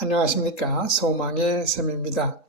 안녕하십니까. 소망의 샘입니다.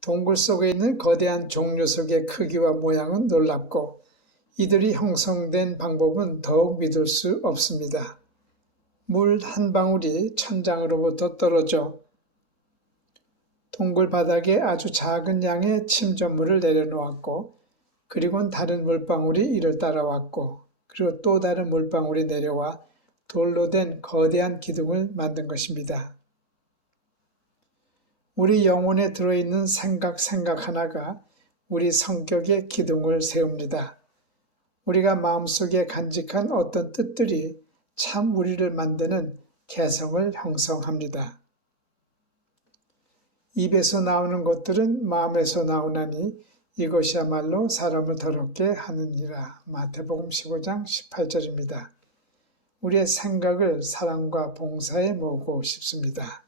동굴 속에 있는 거대한 종류석의 크기와 모양은 놀랍고 이들이 형성된 방법은 더욱 믿을 수 없습니다. 물 한 방울이 천장으로부터 떨어져 동굴 바닥에 아주 작은 양의 침전물을 내려놓았고 그리고 다른 물방울이 이를 따라왔고 그리고 또 다른 물방울이 내려와 돌로 된 거대한 기둥을 만든 것입니다. 우리 영혼에 들어있는 생각, 생각 하나가 우리 성격의 기둥을 세웁니다. 우리가 마음속에 간직한 어떤 뜻들이 참 우리를 만드는 개성을 형성합니다. 입에서 나오는 것들은 마음에서 나오나니 이것이야말로 사람을 더럽게 하느니라. 마태복음 15장 18절입니다. 우리의 생각을 사랑과 봉사에 모으고 싶습니다.